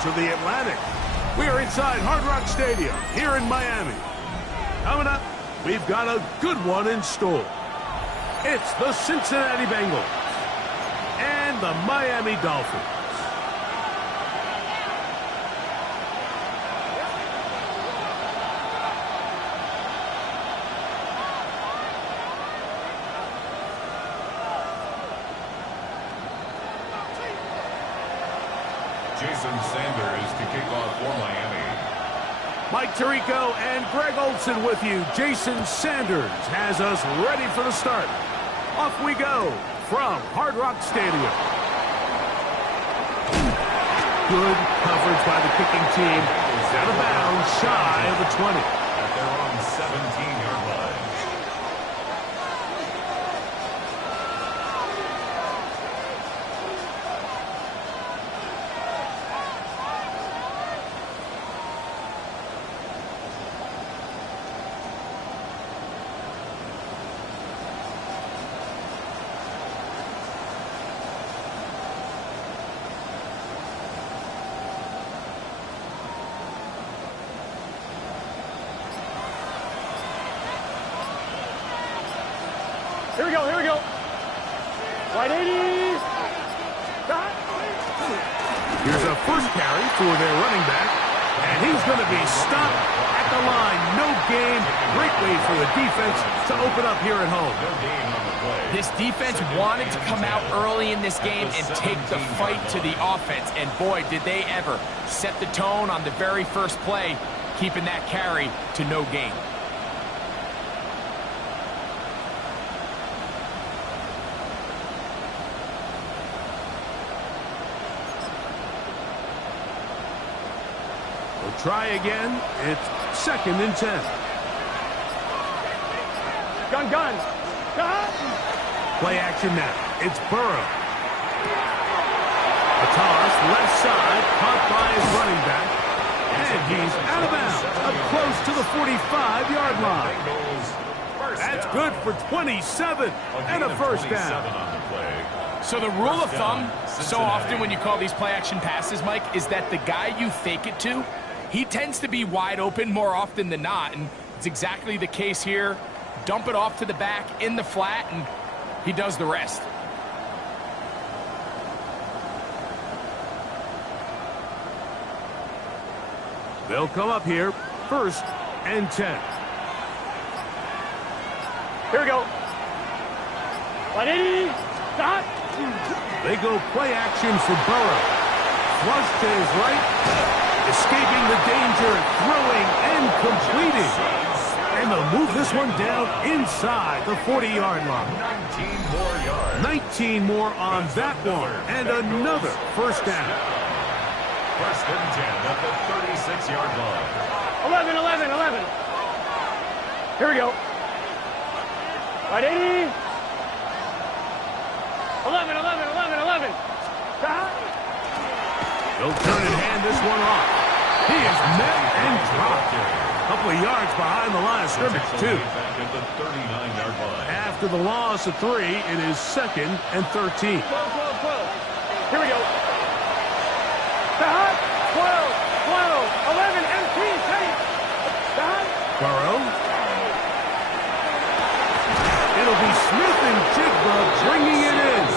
waters of the Atlantic. We are inside Hard Rock Stadium here in Miami. Coming up, we've got a good one in store. It's the Cincinnati Bengals and the Miami Dolphins. Jason Sanders to kick off for Miami. Mike Tirico and Greg Olsen with you. Jason Sanders has us ready for the start. Off we go from Hard Rock Stadium. Good coverage by the kicking team. It's out of bounds, shy of the 20. At their own 17-yard line. Here we go, here we go. Wide 80. Here's a first carry for their running back, and he's going to be stopped at the line. No gain. Great way for the defense to open up here at home. No gain on the play. This defense wanted to come out early in this game and take the fight to the offense, and boy, did they ever set the tone on the very first play, keeping that carry to no gain. Try again. It's 2nd and 10. Gun. Play action now. It's Burrow. A toss, left side, caught by his running back. And he's out of bounds, up close to the 45-yard line. That's good for 27 and a first down. So the rule of thumb, so often when you call these play-action passes, Mike, is that the guy you fake it to, he tends to be wide open more often than not, and it's exactly the case here. Dump it off to the back in the flat, and he does the rest. They'll come up here, 1st and 10. Here we go. Wide 80. Stop. They go play action for Burrow. Flush to his right. Escaping the danger, throwing and completing. And they'll move this one down inside the 40-yard line. 19 more yards. 19 more on that one. And another first down. 1st and 10 at the 36-yard line. 11. Here we go. Wide 80. 11. Stop. They'll turn and hand this one off. He is met and dropped. A couple of yards behind the line of scrimmage, too. Back at the 39-yard line. After the loss of 3, it is 2nd and 13. 12. Here we go. Stop. 12. 11. Empty. Stop. Burrow. It'll be Smith and Jigba bringing it in.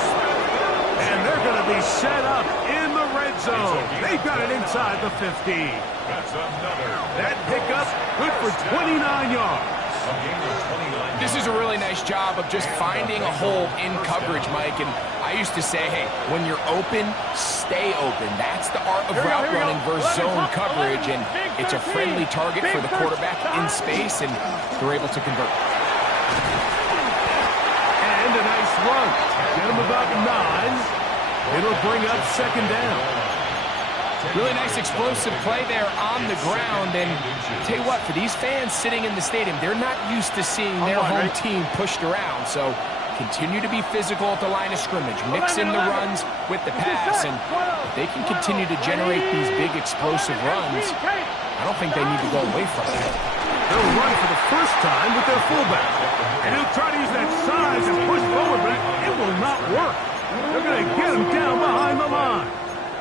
And they're going to be set up in the red zone. They've got it inside the 15. That's another. That pickup, good for 29 yards. A gain of 29. This is a really nice job of just finding a hole in coverage, Mike. And I used to say, hey, when you're open, stay open. That's the art of route running versus zone coverage. And it's a friendly target for the quarterback in space, and they're able to convert. And a nice run. Get him about 9. It'll bring up 2nd down. Really nice explosive play there on the ground. And tell you what, for these fans sitting in the stadium, they're not used to seeing their home team pushed around. So continue to be physical at the line of scrimmage. Mix in the runs with the pass. And if they can continue to generate these big explosive runs, I don't think they need to go away from that. They'll run for the first time with their fullback. And he'll try to use that size and push forward, but it will not work. They're going to get him down behind the line.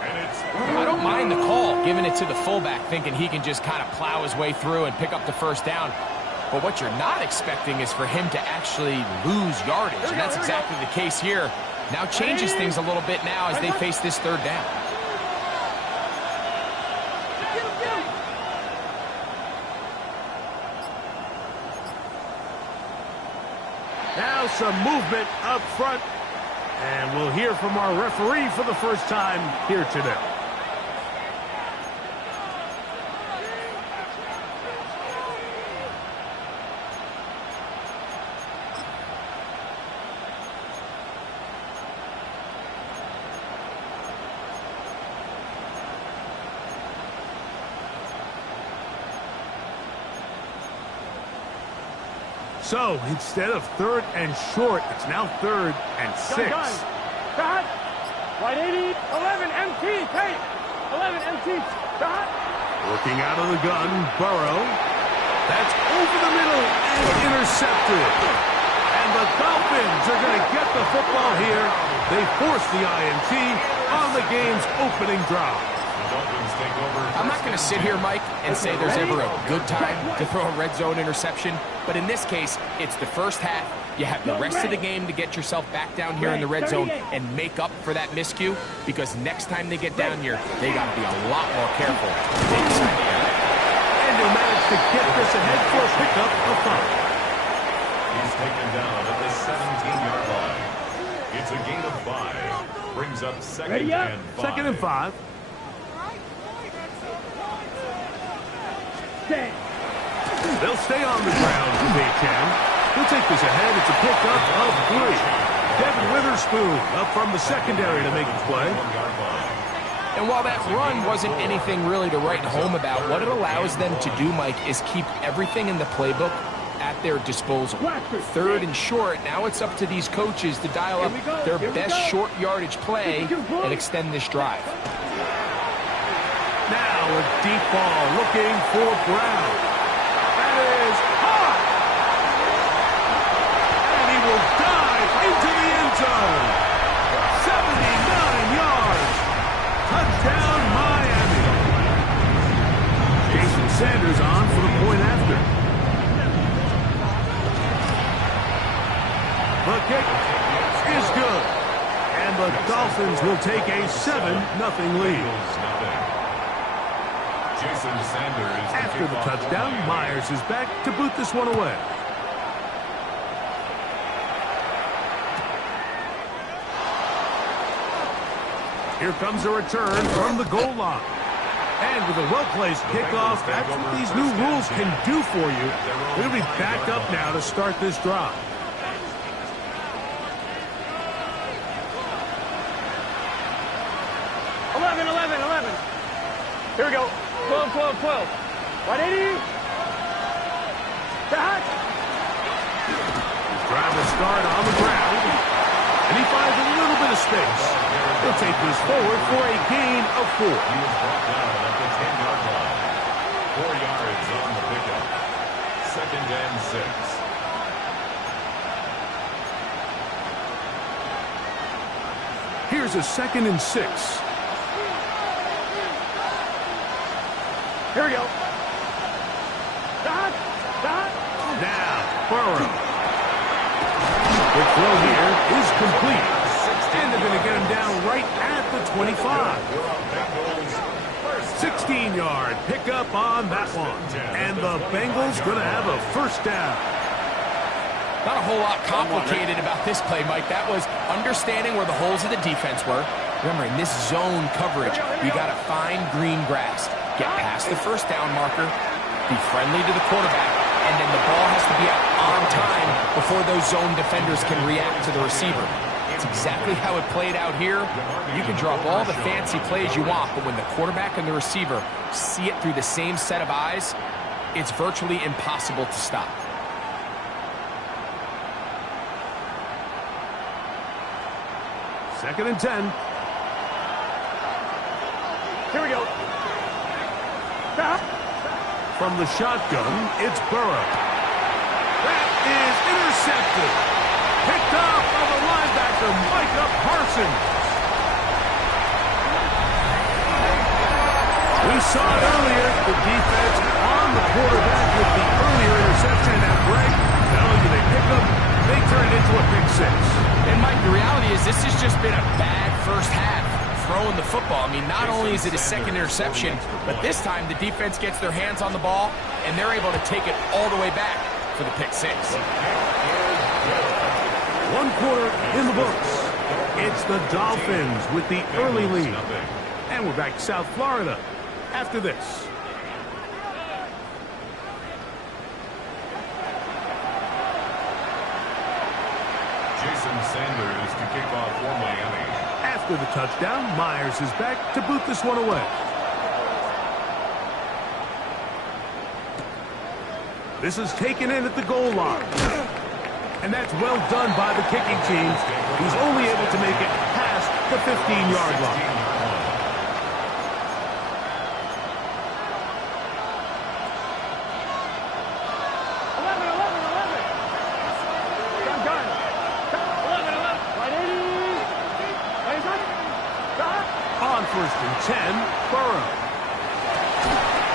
And it's I don't mind the call, giving it to the fullback, thinking he can just kind of plow his way through and pick up the first down. But what you're not expecting is for him to actually lose yardage, and that's exactly the case here. Now changes things a little bit now as they face this third down. Now some movement up front, and we'll hear from our referee for the first time here today. So, instead of 3rd and short, it's now 3rd and 6. Got. Wide 80. 11 MT. Take. 11 MT. Got. Looking out of the gun, Burrow. That's over the middle and intercepted. And the Dolphins are going to get the football here. They force the INT on the game's opening drive. I'm not going to sit here, Mike, and say there's ever a good time to throw a red zone interception, but in this case, it's the first half. You have the rest of the game to get yourself back down here in the red zone and make up for that miscue, because next time they get down here, they got to be a lot more careful. And he'll manage to get this ahead for a pickup of 5. He's taken down at the 17-yard line. It's a gain of 5. Brings up second and 5. Second and 5. They'll stay on the ground if they can. We'll take this ahead. It's a pickup of 3. Devin Witherspoon up from the secondary to make the play. And while that run wasn't anything really to write home about, what it allows them to do, Mike, is keep everything in the playbook at their disposal. 3rd and short, now it's up to these coaches to dial up their best short yardage play and extend this drive. Now a deep ball looking for Brown. That is hot. And he will dive into the end zone. 79 yards. Touchdown, Miami. Jason Sanders on for the point after. The kick is good. And the Dolphins will take a 7-0 lead. After the touchdown, Myers is back to boot this one away. Here comes a return from the goal line. And with a well-placed kickoff, that's what these new rules can do for you. They'll be back up now to start this drive. Here we go. 12, 12, 12. 180. Back. Drive will start on the ground. And he finds a little bit of space. He'll take this forward for a gain of 4. He was brought down at the 10-yard line. 4 yards on the pickup. 2nd and 6. Here's a 2nd and 6. Here we go. Now, Burrow. The throw here is complete. And they're going to get him down right at the 25. 16-yard pickup on that one. And the Bengals going to have a first down. Not a whole lot complicated about this play, Mike. That was understanding where the holes of the defense were. Remember, in this zone coverage, you got to find green grass. Get past the first down marker, be friendly to the quarterback, and then the ball has to be out on time before those zone defenders can react to the receiver. It's exactly how it played out here. You can draw up all the fancy plays you want, but when the quarterback and the receiver see it through the same set of eyes, it's virtually impossible to stop. Second and 10. Here we go. From the shotgun, it's Burrow. That is intercepted. Picked up by the linebacker, Micah Parsons. saw it earlier. The defense on the quarterback with the earlier interception in that break. Not only do they pick them, they turn it into a pick six. And, Mike, the reality is this has just been a bad first half throwing the football. I mean, not only is it a second interception, but this time the defense gets their hands on the ball, and they're able to take it all the way back for the pick six. One quarter in the books. It's the Dolphins with the early lead. And we're back to South Florida after this. Jason Sanders to kick off for Miami. After the touchdown, Myers is back to boot this one away. This is taken in at the goal line. And that's well done by the kicking team, who's only able to make it past the 15-yard line. On 1st and 10, Burrow.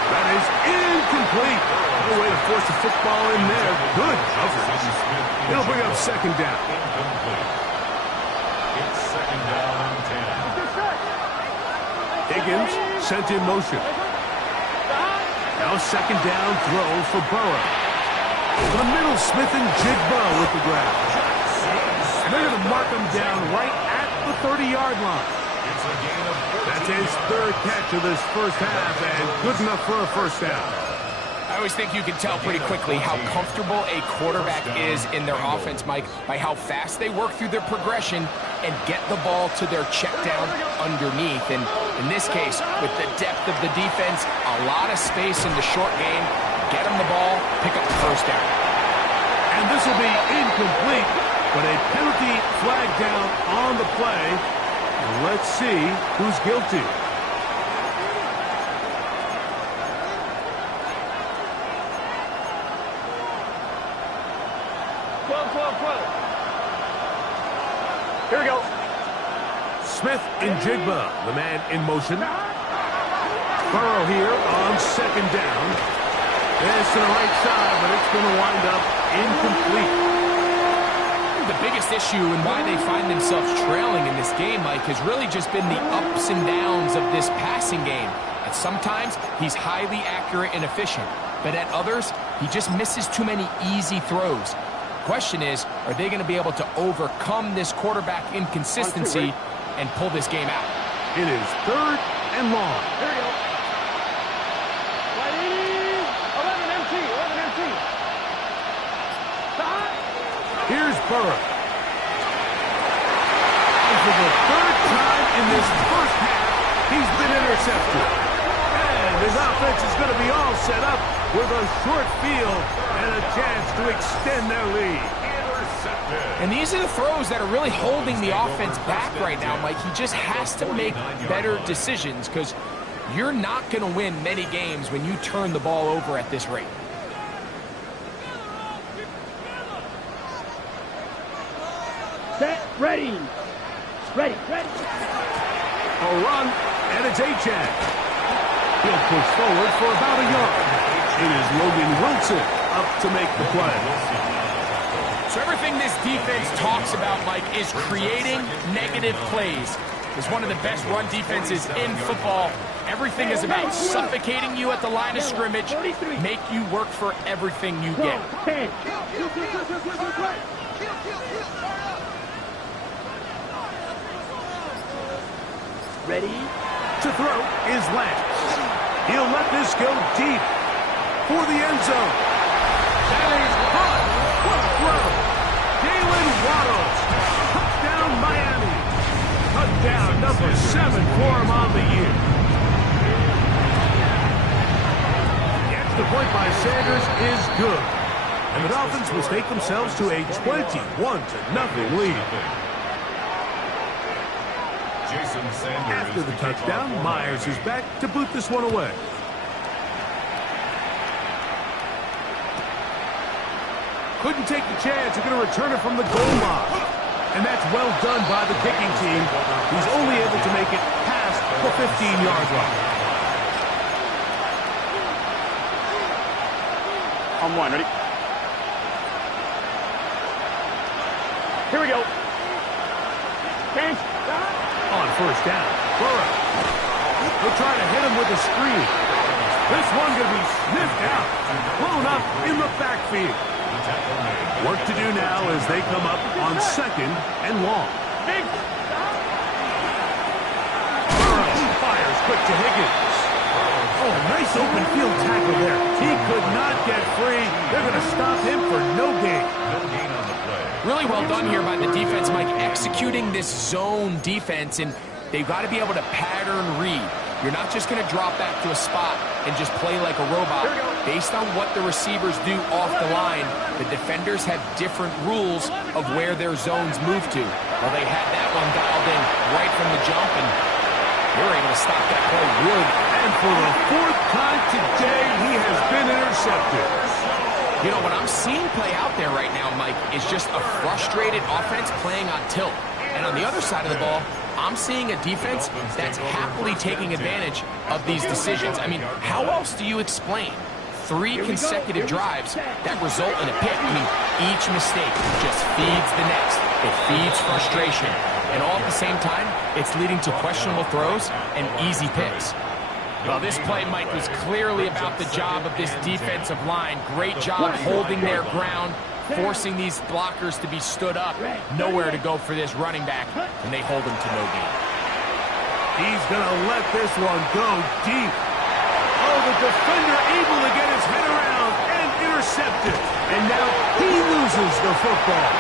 That is incomplete. No way to force the football in there. Good coverage. It'll bring up second down. It's second down and 10. Higgins sent in motion. Now second down throw for Burrow. To the middle, Smith and Jigba with the grab. And they're going to mark him down right at the 30-yard line. That's his third catch of this first half, and good enough for a first down. I always think you can tell pretty quickly how comfortable a quarterback is in their offense, Mike, by how fast they work through their progression and get the ball to their check down underneath. And in this case, with the depth of the defense, a lot of space in the short game, get them the ball, pick up the first down. And this will be incomplete, but a penalty flag down on the play. Let's see who's guilty. Here we go. Smith and Jigba, the man in motion. Burrow here on second down. This to the right side, but it's going to wind up incomplete. The biggest issue and why they find themselves trailing in this game, Mike, has really just been the ups and downs of this passing game. And sometimes he's highly accurate and efficient, but at others, he just misses too many easy throws. Question is, are they going to be able to overcome this quarterback inconsistency and pull this game out? It is third and long. Here we go. 11 MT, 11 MT. Here's Burrow. And for the third time in this first half, he's been intercepted. And his offense is going to be all set up with a short field and a chance to extend their lead. And these are the throws that are really holding the offense back right now, Mike. He just has to make better decisions because you're not going to win many games when you turn the ball over at this rate. Set, ready. Ready. A run, and it's Achane. He'll push forward for about a yard. It is Logan Wilson up to make the play. So everything this defense talks about, Mike, is creating negative plays. It's one of the best run defenses in football. Everything is about suffocating you at the line of scrimmage, make you work for everything you get. Ready? To throw is Lance. He'll let this go deep for the end zone. That is caught. What a throw. Jalen Waddles. Touchdown, Miami. Touchdown number 7 for him on the year. The extra point by Sanders is good. And the Dolphins will take themselves to a 21-0 lead. After the touchdown, Myers is back to boot this one away. Couldn't take the chance. They're going to return it from the goal line. And that's well done by the kicking team, who's only able to make it past the 15-yard line. On one, ready? Here we go. Change. On first down, Burrow. They'll try to hit him with a screen. This one going to be sniffed out, blown up in the backfield. Work to do now as they come up on 2nd and long. Burrow fires quick to Higgins. Oh, nice open field tackle there. He could not get free. They're going to stop him for no gain. Really well done here by the defense, Mike, executing this zone defense, and they've got to be able to pattern read. You're not just going to drop back to a spot and just play like a robot. Based on what the receivers do off the line, the defenders have different rules of where their zones move to. Well, they had that one dialed in right from the jump, and they were able to stop that play really. And for the 4th time today, he has been intercepted. You know, what I'm seeing play out there right now, Mike, is just a frustrated offense playing on tilt. And on the other side of the ball, I'm seeing a defense that's happily taking advantage of these decisions. I mean, how else do you explain 3 consecutive drives that result in a pick? I mean, each mistake just feeds the next. It feeds frustration. And all at the same time, it's leading to questionable throws and easy picks. Well, this play, Mike, was clearly about the job of this defensive line. Great job holding their ground, forcing these blockers to be stood up. Nowhere to go for this running back, and they hold him to no gain. He's going to let this one go deep. Oh, the defender able to get his head around and intercept it. And now he loses the football.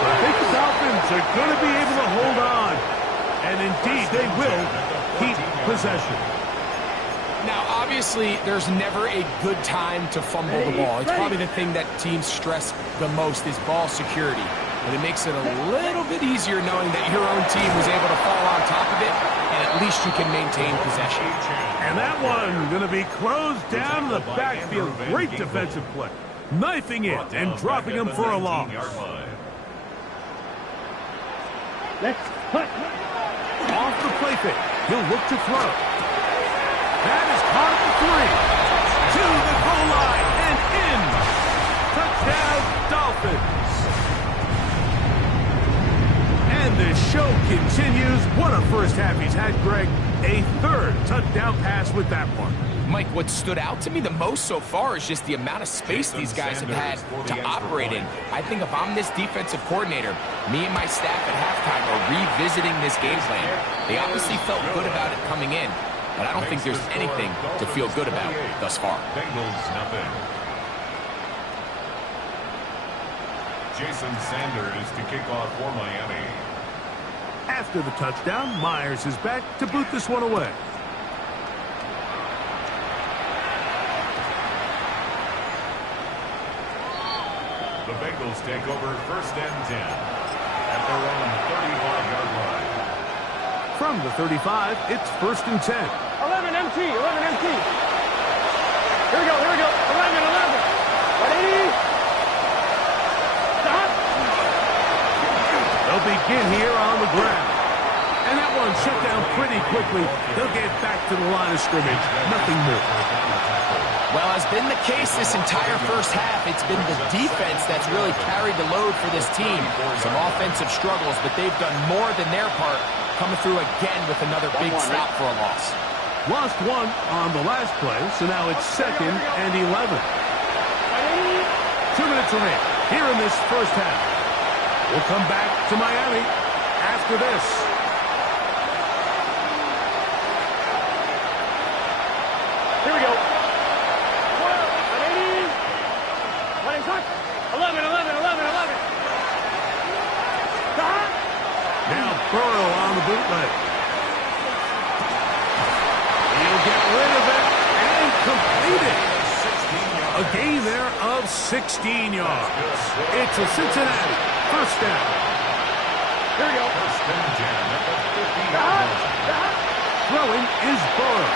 I think the Dolphins are going to be able to hold on. And indeed, they will keep possession. Now, obviously, there's never a good time to fumble the ball. It's probably the thing that teams stress the most is ball security. But it makes it a little bit easier knowing that your own team was able to fall on top of it, and at least you can maintain possession. And that one going to be closed down in the backfield. Great defensive play. Knifing it and dropping him for a loss. Let's put. Off the play fake. He'll look to throw. That is caught at the 3. To the goal line and in. Touchdown, Dolphins. And the show continues. What a first half he's had, Greg. A 3rd touchdown pass with that one. Mike, what stood out to me the most so far is just the amount of space these guys have had to operate in. I think if I'm this defensive coordinator, me and my staff at halftime are revisiting this game plan. They obviously felt good about it coming in, but I don't think there's anything to feel good about thus far. Bengals nothing. Jason Sanders to kick off for Miami. After the touchdown, Myers is back to boot this one away. The Bengals take over 1st and 10 at their own 35-yard line. From the 35, it's 1st and 10. 11 MT, 11 MT. Here we go, 11, 11. Ready? Stop. They'll begin here on the ground. And that one shut down pretty quickly. They'll get back to the line of scrimmage. Nothing more. Well, as been the case this entire first half, it's been the defense that's really carried the load for this team. Some offensive struggles, but they've done more than their part, coming through again with another big stop for a loss. Lost one on the last play, so now it's 2nd and 11. 2 minutes remaining here in this first half. We'll come back to Miami after this. Here we go. 11, 11, 11, 11. Stop. Now Burrow on the bootleg. He'll get rid of it and complete it. A gain there of 16 yards. It's a Cincinnati 1st down. Here we go. 1st and 10 at the 50-yard line. Throwing is Burrow.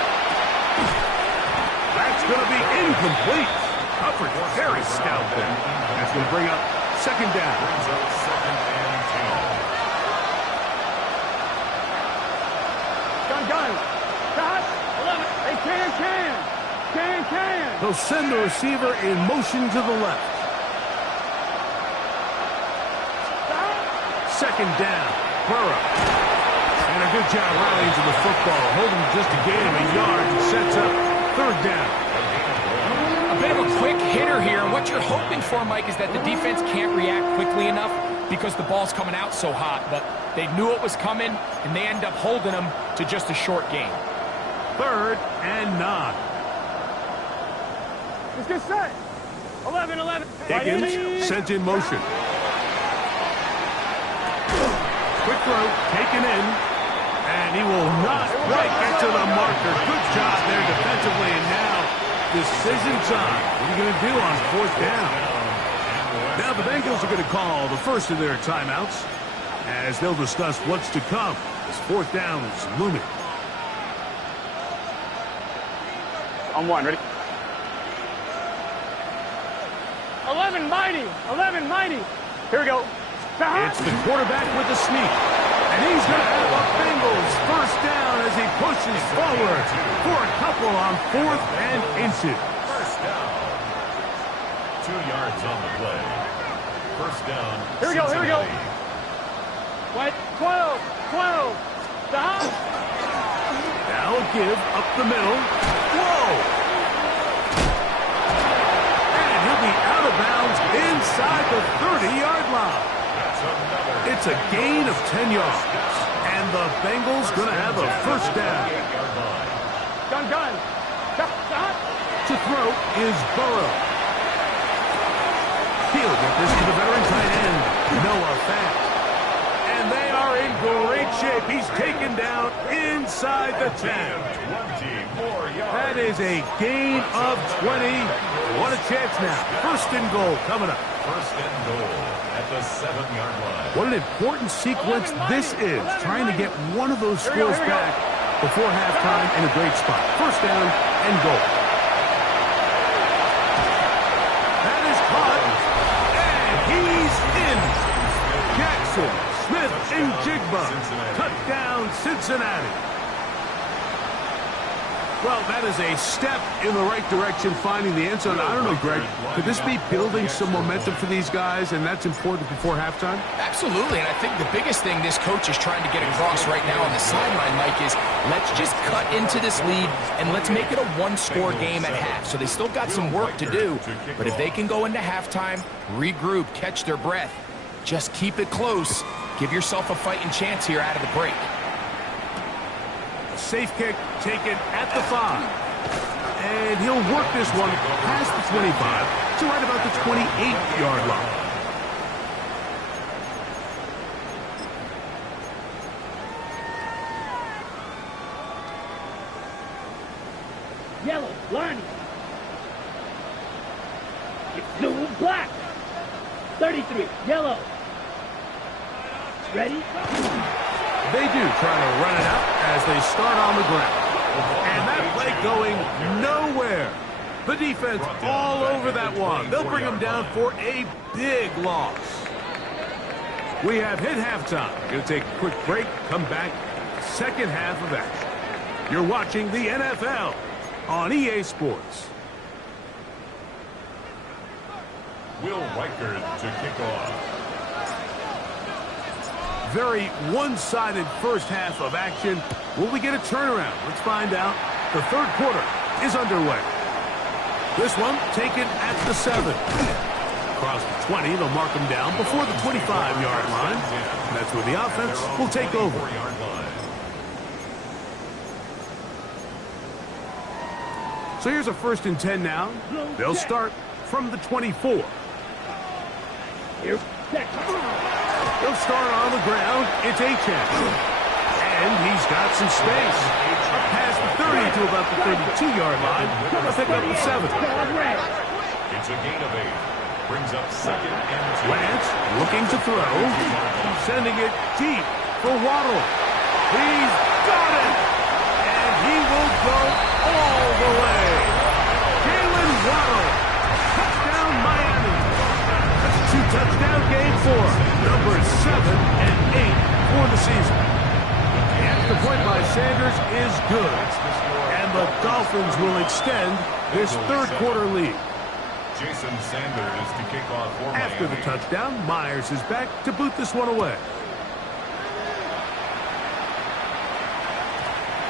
That's going to be incomplete. Coverage very stout there. That's going to bring up 2nd down. Brings up 2nd and 10. Gun. Stop. 11. Hey, can. He'll send the receiver in motion to the left. Second down, Burrow. And a good job rallying to the football, holding just a gain of a yard and sets up third down. A bit of a quick hitter here, and what you're hoping for, Mike, is that the defense can't react quickly enough because the ball's coming out so hot, but they knew it was coming, and they end up holding them to just a short gain. Third and 9. Let's get set. 11. Higgins sent in motion. Quick throw, taken in, and he will not quite get to the marker. Good job there defensively, and now decision time. What are you going to do on fourth down? Now the Bengals are going to call the first of their timeouts as they'll discuss what's to come as fourth down is looming. On one, ready? 11 mighty. Here we go. It's the quarterback with the sneak. And he's going to have a Bengals first down as he pushes forward for a couple on fourth and inches. First down. 2 yards on the play. First down. Here we go. What? 12. Stop. Now a give up the middle. Whoa! And he'll be out of bounds inside the 30-yard line. It's a gain of 10 yards. And the Bengals going to have a first down. Gun. Stop. To throw is Burrow. He'll get this to the veteran tight end, Noah Fant. And they are in great shape. He's taken down inside the 10. That is a gain of 20. What a chance now. First and goal coming up. First and goal at the 7-yard line. What an important sequence this is. Trying to get one of those scores back before halftime in a great spot. First down and goal. That is caught. And he's in. Jackson, Smith, and Jigba. Touchdown, Cincinnati. Well, that is a step in the right direction, finding the end zone. I don't know, Greg, could this be building some momentum for these guys, and that's important before halftime? Absolutely, and I think the biggest thing this coach is trying to get across right now on the sideline, Mike, is let's just cut into this lead, and let's make it a one-score game at half. So they still got some work to do, but if they can go into halftime, regroup, catch their breath, just keep it close, give yourself a fighting chance here out of the break. Safe kick taken at the 5. And he'll work this one past the 25 to right about the 28-yard line. Yellow, line. It's blue, black. 33, yellow. Ready? They do try to run it out as they start on the ground. And that play going nowhere. The defense all over that one. They'll bring them down for a big loss. We have hit halftime. Going to take a quick break, come back, second half of action. You're watching the NFL on EA Sports. Will Reichard to kick off. Very one-sided first half of action. Will we get a turnaround? Let's find out. The third quarter is underway. This one taken at the 7. Across the 20, they'll mark them down before the 25-yard line. And that's where the offense will take over. So here's a 1st and 10 now. They'll start from the 24. He'll start on the ground. It's Achane. And he's got some space. Up past the 30 to about the 32-yard line. He'll pick up the 7. It's a gain of 8. Brings up 2nd and 2. Lance looking to throw. Sending it deep for Waddle. He's got it. And he will go all the way. Jalen Waddle. Touchdown, Miami. That's a 2-touchdown game for numbers 7 and 8 for the season. The extra point by Sanders is good. And the Dolphins will extend this third quarter lead. Jason Sanders to kick off for Miami. After the touchdown, Myers is back to boot this one away.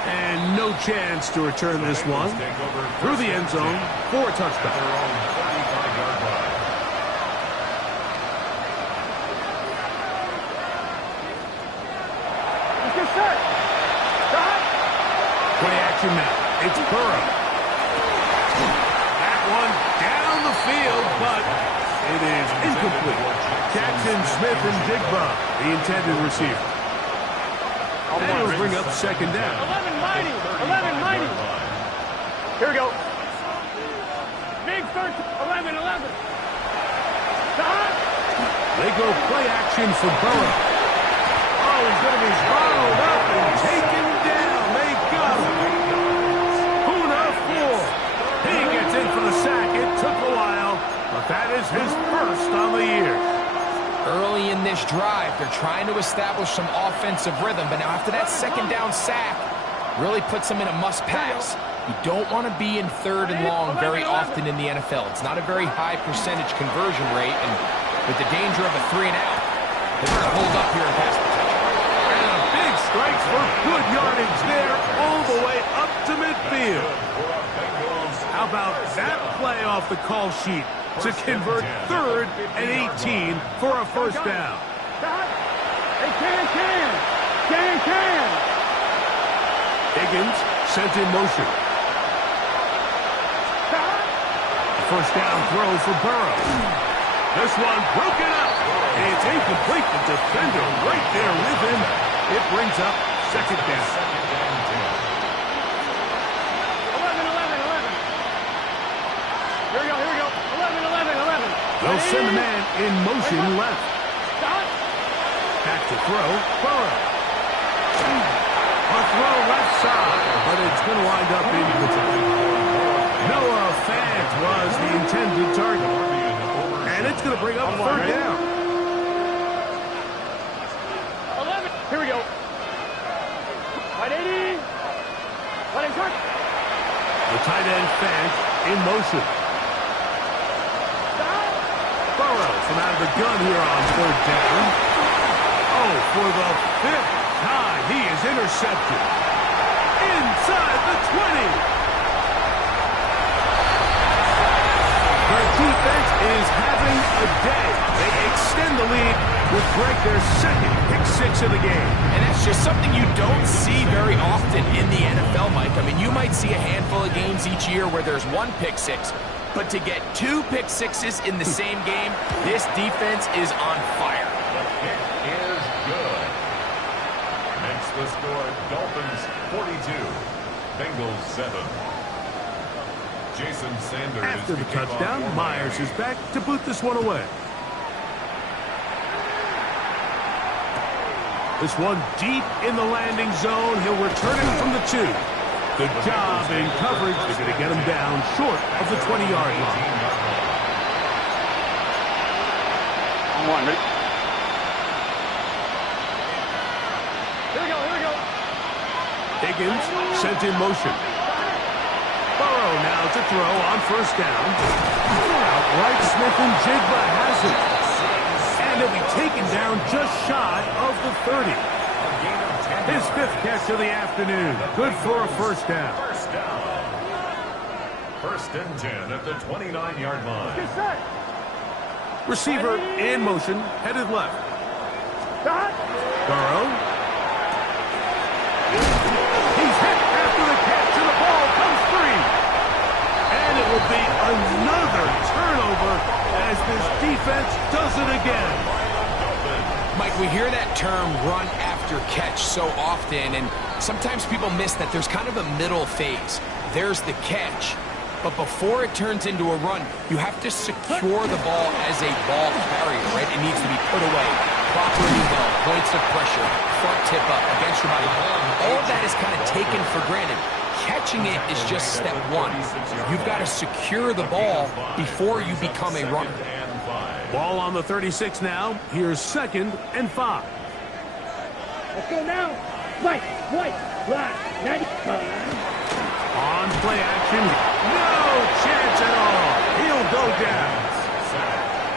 And no chance to return this one through the end zone for a touchdown. Play action now. It's Burrow. That one down the field, but it is incomplete. Jackson, Smith, and Jigba, the intended receiver. And it'll bring up second down. 11 mighty. 11 mighty. Here we go. Big third. 11. They go play action for Burrow. Oh, he's going to be followed up and taken down. They got him. Puna 4. He gets in for the sack. It took a while, but that is his first on the year. Early in this drive, they're trying to establish some offensive rhythm, but now after that second down sack, really puts them in a must-pass. You don't want to be in third and long very often in the NFL. It's not a very high percentage conversion rate, and with the danger of a 3-and-out, they're going to hold up here in pass protection. And a big strike for good yardage there all the way up to midfield. How about that play off the call sheet to convert 3rd and 18 for a first down? Hey, can. Higgins sent in motion. First down throw for Burrow. This one broken up. It's incomplete. The defender right there with him. It brings up second down. 11. Here we go. 11. They'll send the man in motion left. Back to throw. Burrow. A throw left side, but it's going to wind up incomplete. Noah Fant was the intended target. And it's going to bring up third down. 11. Here we go. 180. The tight end Fant in motion. Burrow from out of the gun here on third down. Oh, for the 5th time, he is intercepted. Inside the 20. Their defense is having a day. They extend the lead with break their second pick-6 of the game. And that's just something you don't see very often in the NFL, Mike. I mean, you might see a handful of games each year where there's 1 pick-6, but to get 2 pick-6s in the same game, this defense is on fire. The kick is good. Makes the score Dolphins 42, Bengals 7. Jason Sanders. After the touchdown, Myers is back to boot this one away. This one deep in the landing zone. He'll return it from the 2. Good job in coverage. They're going to get him down short of the 20-yard line. On one, ready? Here we go. Higgins sent in motion. Burrow now to throw on first down. Outright Smith and Jigba has it. And he'll be taken down just shy of the 30. His 5th catch of the afternoon. Good for a first down. First and 10 at the 29-yard line. Receiver in motion, headed left. Burrow. He's hit after the catch, and the ball comes free. And it will be another turnover as this defense does it again. Mike, we hear that term run after catch so often, and sometimes people miss that there's kind of a middle phase. There's the catch, but before it turns into a run, you have to secure the ball as a ball carrier, right? It needs to be put away, properly held, points of pressure, front tip up, against your body. All of that is kind of taken for granted. Catching it is just step 1. You've got to secure the ball before you become a runner. Ball on the 36 now. Here's 2nd and 5. Let's go now. White, line, 95. On on play action. No chance at all. He'll go down.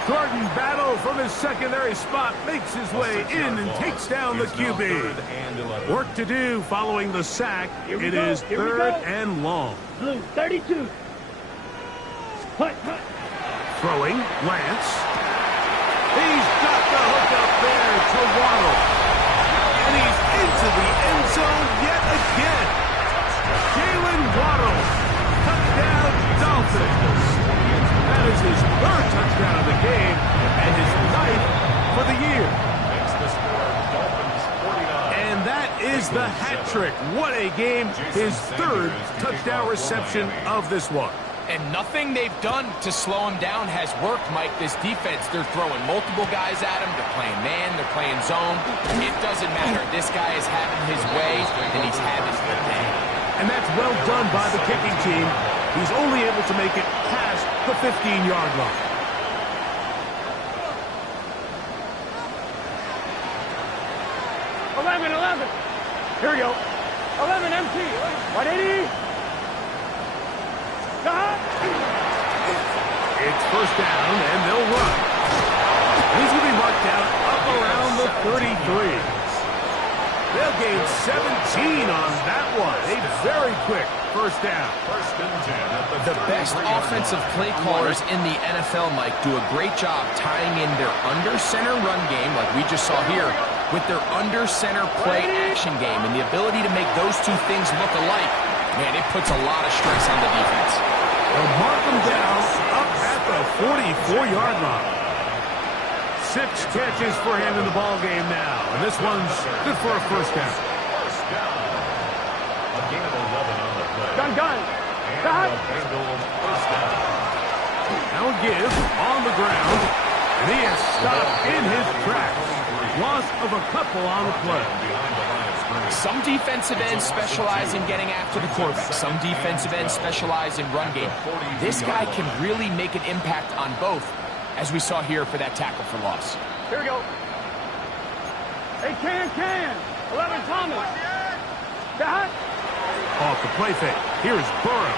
Gordon battle from his secondary spot, makes his way in and takes down the QB. Work to do following the sack. It is third and long. Blue, 32. Hut. Throwing, Lance. He's got the hook up there to Waddle. And he's into the end zone yet again. Jalen Waddle. Touchdown, Dolphins. That is his third touchdown of the game and his ninth for the year. Makes the score Dolphins 49. And that is the hat trick. What a game. His third touchdown reception of this one. And nothing they've done to slow him down has worked, Mike. This defense, they're throwing multiple guys at him. They're playing man, they're playing zone. It doesn't matter. This guy is having his way, and he's having his day. And that's well done by the kicking team. He's only able to make it past the 15-yard line. Here we go. 11 empty. 180. It's first down, and they'll run. He's going to be marked down up around the 33. They'll gain 17 on that one. A very quick first down. First and 10 at The best offensive play callers in the NFL, Mike, do a great job tying in their under-center run game, like we just saw here, with their under-center play action game. And the ability to make those two things look alike, man, it puts a lot of stress on the defense. They'll mark them down up at the 44-yard line. 6 catches for him in the ball game now. And this one's good for a first down. First down. A gain of 11 on the play. Gun. And the Bengals first down. Now a give on the ground. And he is stopped in his tracks. Loss of a couple on the play. Behind the line of scrimmage. Some defensive ends specialize in getting after the quarterback. Some defensive ends specialize in run game. This guy can really make an impact on both, as we saw here for that tackle for loss. Here we go. Hey, can. 11 Thomas. That. Off the play fake. Here's Burrow.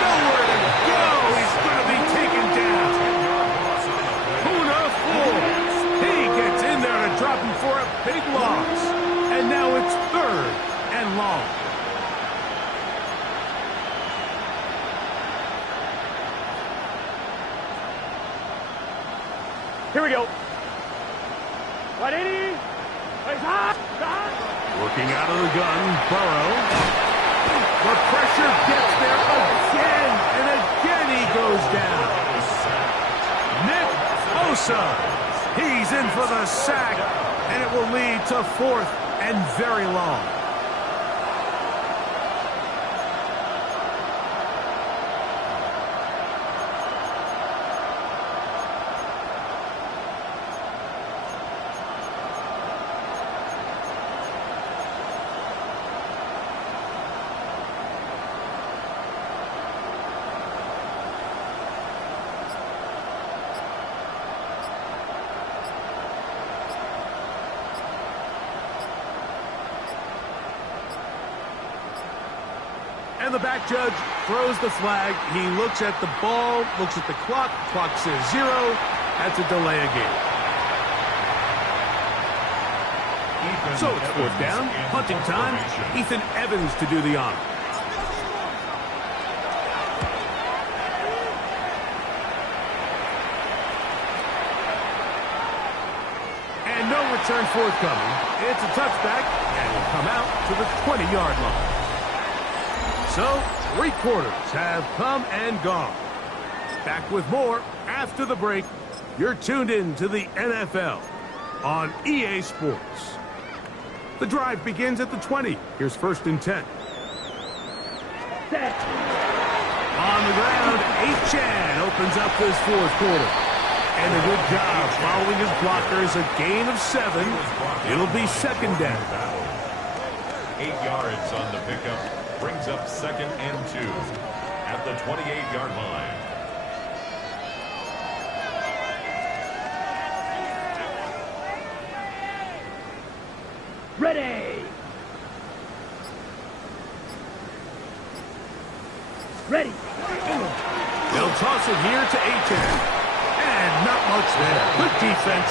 Nowhere to go. He's going to be taken down. Puna Ford. He gets in there to drop him for a big loss. And now it's third and long. Here we go. 180. Plays hot. Working out of the gun, Burrow. The pressure gets there again, and again he goes down. Nick Bosa. He's in for the sack, and it will lead to fourth and very long. And the back judge throws the flag. He looks at the ball, looks at the clock. Clock says 0. That's a delay of game. So it's fourth down, punting time. Ethan Evans to do the honor. And no return forthcoming. It's a touchback, and will come out to the 20-yard line. So, 3 quarters have come and gone. Back with more after the break. You're tuned in to the NFL on EA Sports. The drive begins at the 20. Here's first and 10. Set. On the ground, Achan opens up this fourth quarter. And a good job following his blockers. A gain of 7. It'll be second down. 8 yards on the pickup. Brings up second and 2 at the 28-yard line. Ready. Ready. They'll toss it here to Achan. And not much there. Good defense.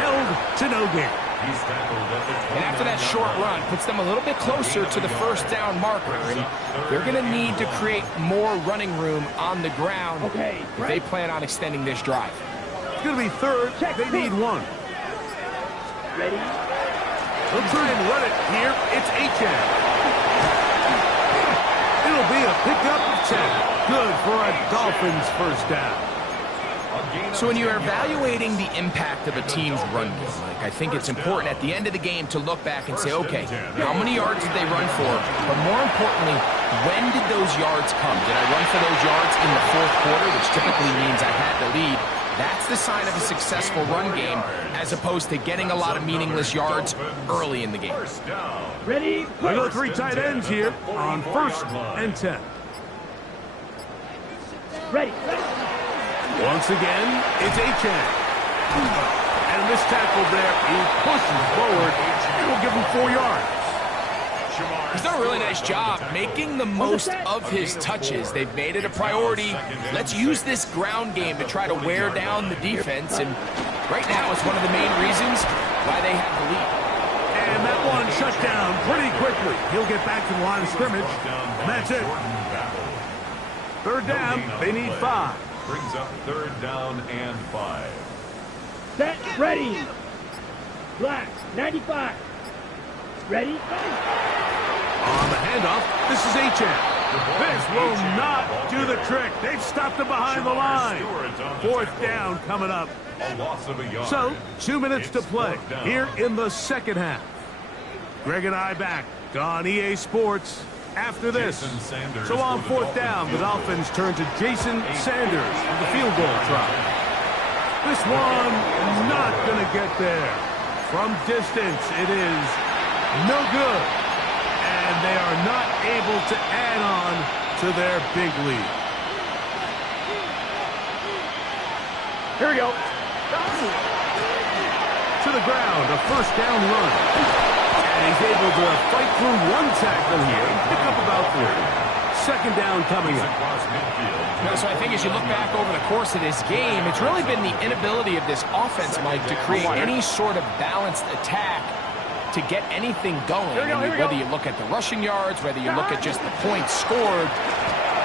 Held to no gain. He's tackled at the And after that short run, puts them a little bit closer to the first down marker. And they're going to need to create more running room on the ground if they plan on extending this drive. It's going to be third. They need one. Ready. They'll try and run it here. It's Achan. It'll be a pickup of 10. Good for a Dolphins first down. So when you're evaluating the impact of a team's run game, I think it's important at the end of the game to look back and say, okay, how many yards did they run for? But more importantly, when did those yards come? Did I run for those yards in the fourth quarter, which typically means I had the lead? That's the sign of a successful run game, as opposed to getting a lot of meaningless yards early in the game. Ready. We go 3 tight ends here on 1st and 10. Ready. Once again, it's Achan. And this tackle there, he pushes forward. It will give him 4 yards. He's done a really nice job making the most of his touches. They've made it a priority. Let's use this ground game to try to wear down the defense. And right now, it's one of the main reasons why they have the lead. And that one shut down pretty quickly. He'll get back to the line of scrimmage. And that's it. 3rd down, they need 5. Brings up 3rd down and 5. Set. Ready. Black. 95. Ready. On the handoff, this is Achan. This will not do the trick. They've stopped him behind the line. 4th down coming up. A loss of a yard. So, 2 minutes to play here in the second half. Greg and I back on EA Sports after this. So on 4th down, the Dolphins turn to Jason Sanders with the field goal try. This one not going to get there. From distance, it is no good. And they are not able to add on to their big lead. Here we go. To the ground, a 1st down run. And he's able to fight through 1 tackle here and pick up about 3. 2nd down coming up. So I think as you look back over the course of this game, it's really been the inability of this offense, Mike, to create any sort of balanced attack to get anything going. Whether you look at the rushing yards, whether you look at just the points scored,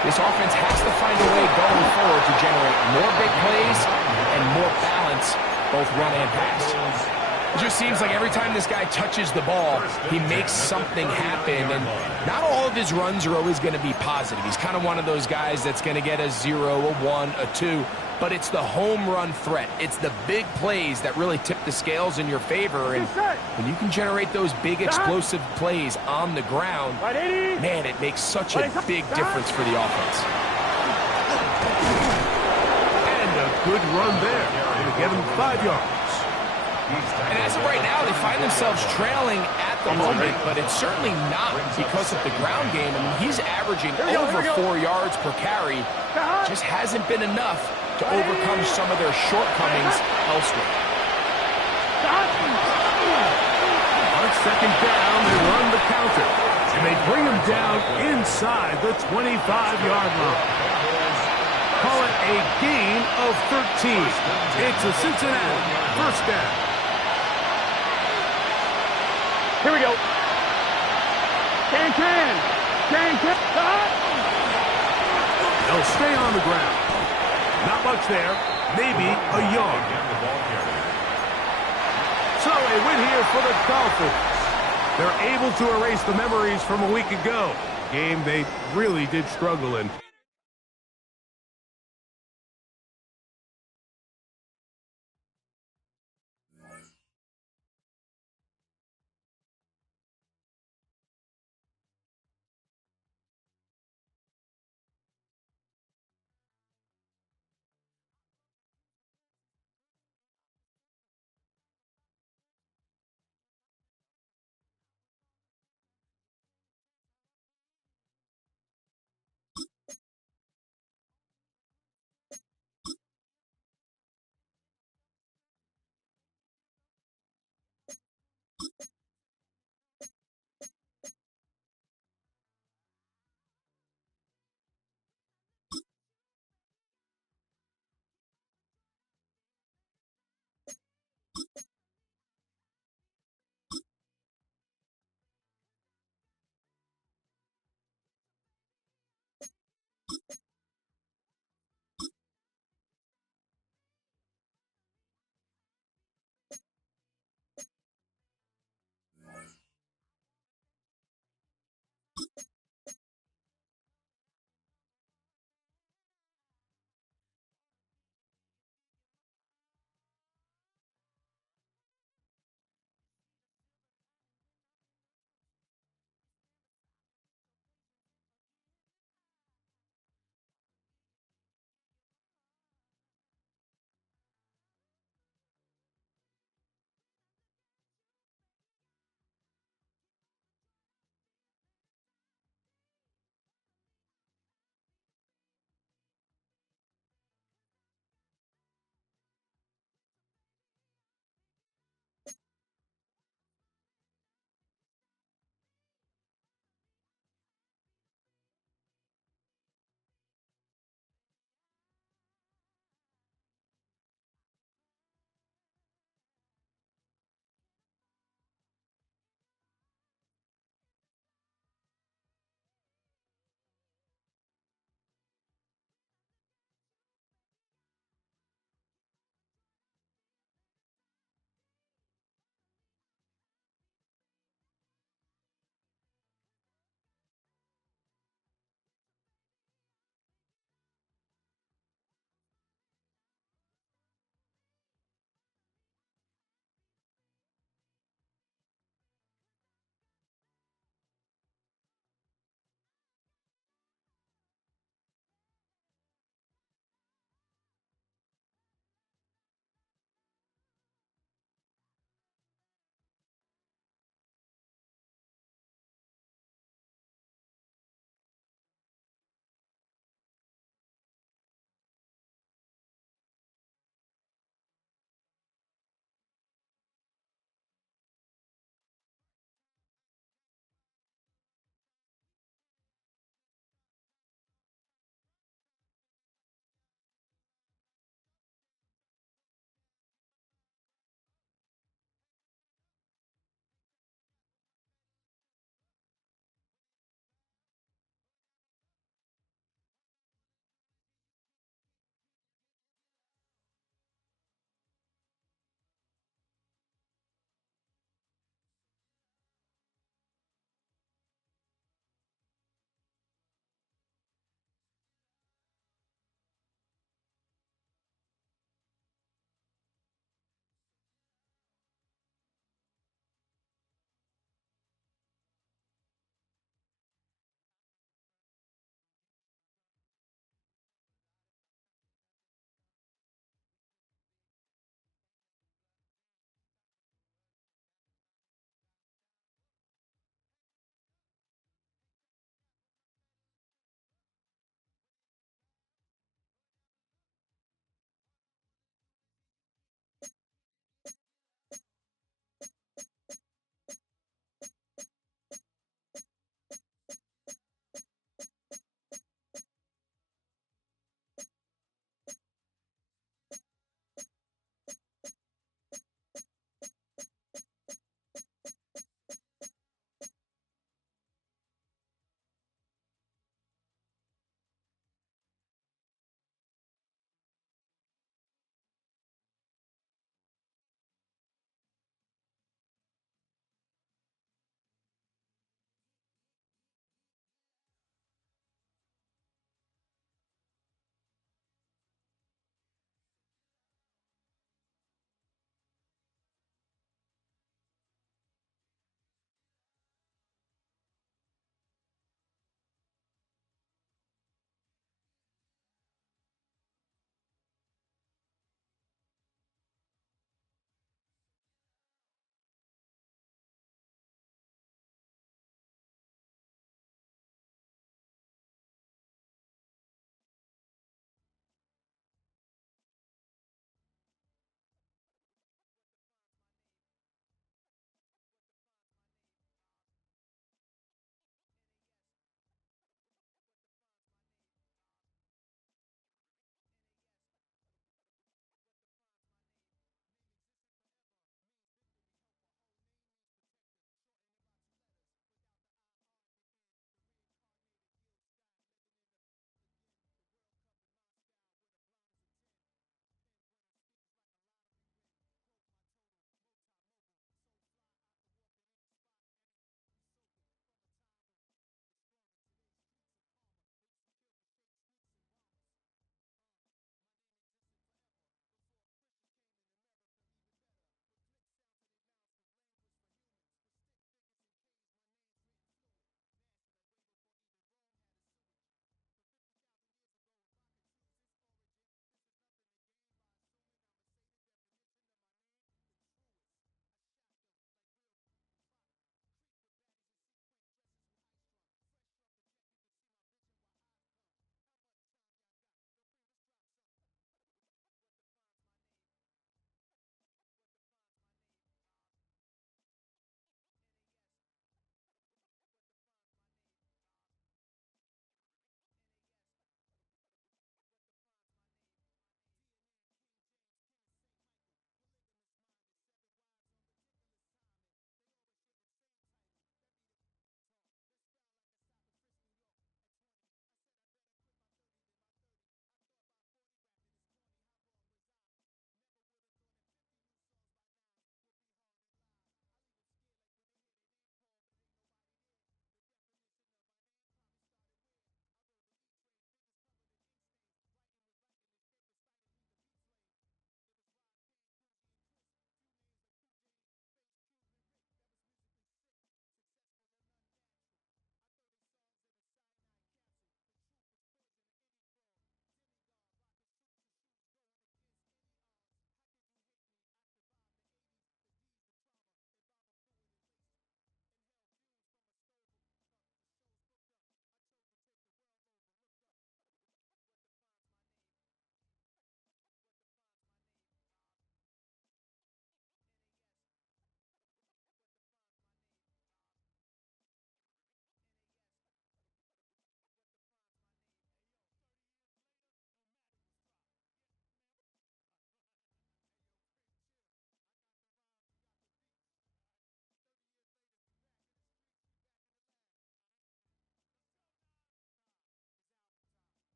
this offense has to find a way going forward to generate more big plays and more balance, both run and pass. It just seems like every time this guy touches the ball, he makes something happen, and not all of his runs are always going to be positive. He's kind of one of those guys that's going to get a 0, a 1, a 2, but it's the home run threat. It's the big plays that really tip the scales in your favor, and when you can generate those big explosive plays on the ground, man, it makes such a big difference for the offense. And a good run there. Going to give him 5 yards. And as of right now, they find themselves trailing at the moment, but it's certainly not because of the ground game. I mean, he's averaging over 4 yards per carry. Just hasn't been enough to overcome some of their shortcomings elsewhere. On 2nd down, they run the counter. And they bring him down inside the 25-yard line. Call it a gain of 13. It's a Cincinnati 1st down. Here we go. Can. They'll stay on the ground. Not much there. Maybe a yard. So a win here for the Dolphins. They're able to erase the memories from a week ago. Game they really did struggle in.